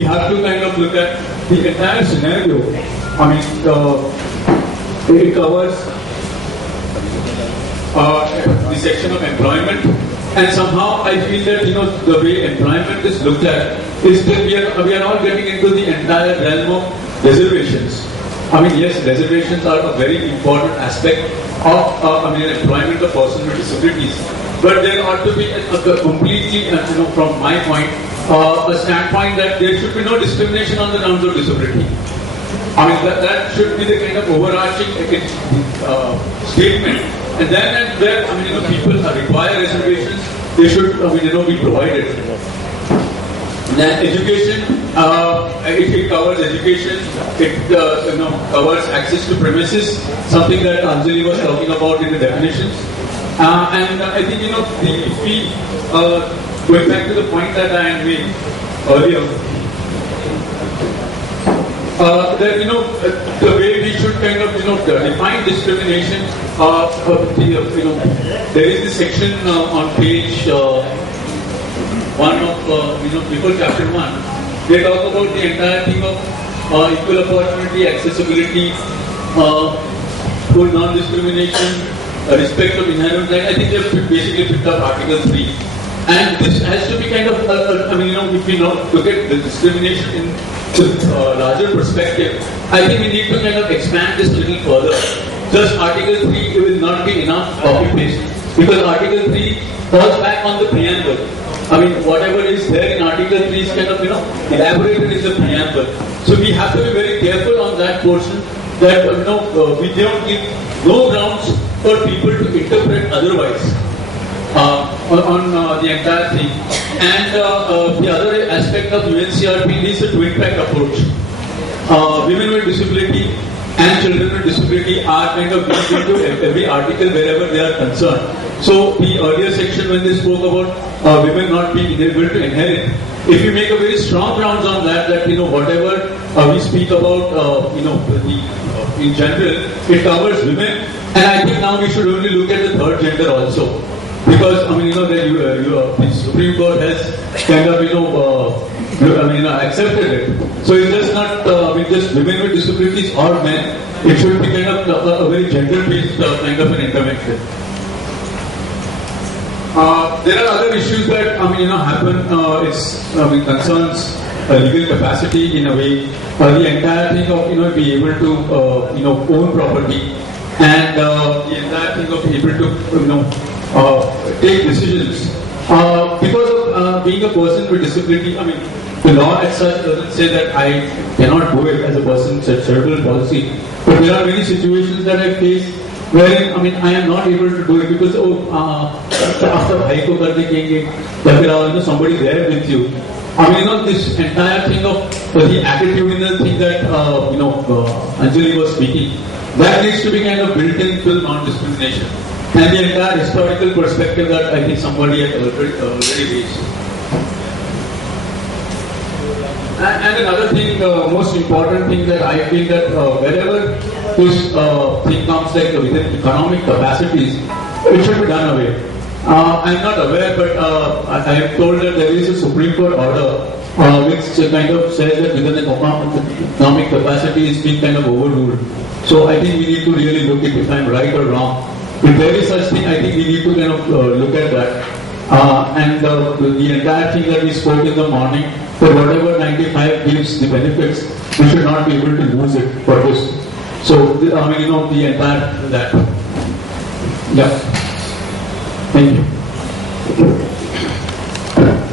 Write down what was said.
We have to kind of look at the entire scenario. I mean, it covers the section of employment, and somehow I feel that the way employment is looked at is that we are all getting into the entire realm of reservations. I mean, yes, reservations are a very important aspect of employment of persons with disabilities, but there ought to be a completely, from my point, a standpoint that there should be no discrimination on the grounds of disability. I mean, that should be the kind of overarching statement. And then and where people require reservations, they should be provided. Then education, it covers education. It covers access to premises, something that Anjali was talking about in the definitions. And I think if we going back to the point that I made earlier, that the way we should kind of define discrimination. There is this section on page 1 of before chapter 1. They talk about the entire thing of equal opportunity, accessibility, full non-discrimination, respect of inherent right. I think they have basically picked up Article 3. And this has to be kind of, if we look at the discrimination in the larger perspective, I think we need to kind of expand this a little further. Just Article 3 will not be enough copy-paste, because Article 3 falls back on the preamble. I mean, whatever is there in Article 3 is kind of, elaborated in the preamble. So we have to be very careful on that portion, that, we don't give no grounds for people to interpret otherwise. On the entire thing. And the other aspect of UNCRPD is the twin-track approach. Women with disability and children with disability are kind of linked into every article wherever they are concerned. So the earlier section when they spoke about women not being able to inherit, if you make a very strong grounds on that whatever we speak about in general, it covers women, and I think now we should only look at the third gender also. Because the Supreme Court has kind of accepted it. So it's just not just women with disabilities or men. It should be kind of a very gender-based kind of an intervention. There are other issues that happen. It concerns legal capacity in a way. The entire thing of being able to own property, and the entire thing of being able to take decisions. Because of being a person with disability, the law as such doesn't say that I cannot do it as a person, such cerebral palsy. But there are many situations that I face wherein I am not able to do it because after bhai ko kar dekenge, somebody there with you. This entire thing of the attitudinal thing that Anjali was speaking, that needs to be kind of built into non-discrimination. And the entire historical perspective that I think somebody had already raised. And another thing, most important thing that I feel that wherever this thing comes like within economic capacities, it should be done away. I'm not aware, but I am told that there is a Supreme Court order which kind of says that within the economic capacity is being kind of overruled. So I think we need to really look at if I'm right or wrong. If there is such thing, I think we need to kind of look at that. And the entire thing that we spoke in the morning, that whatever 95 gives the benefits, we should not be able to use it for this. So, the entire that. Yeah. Thank you.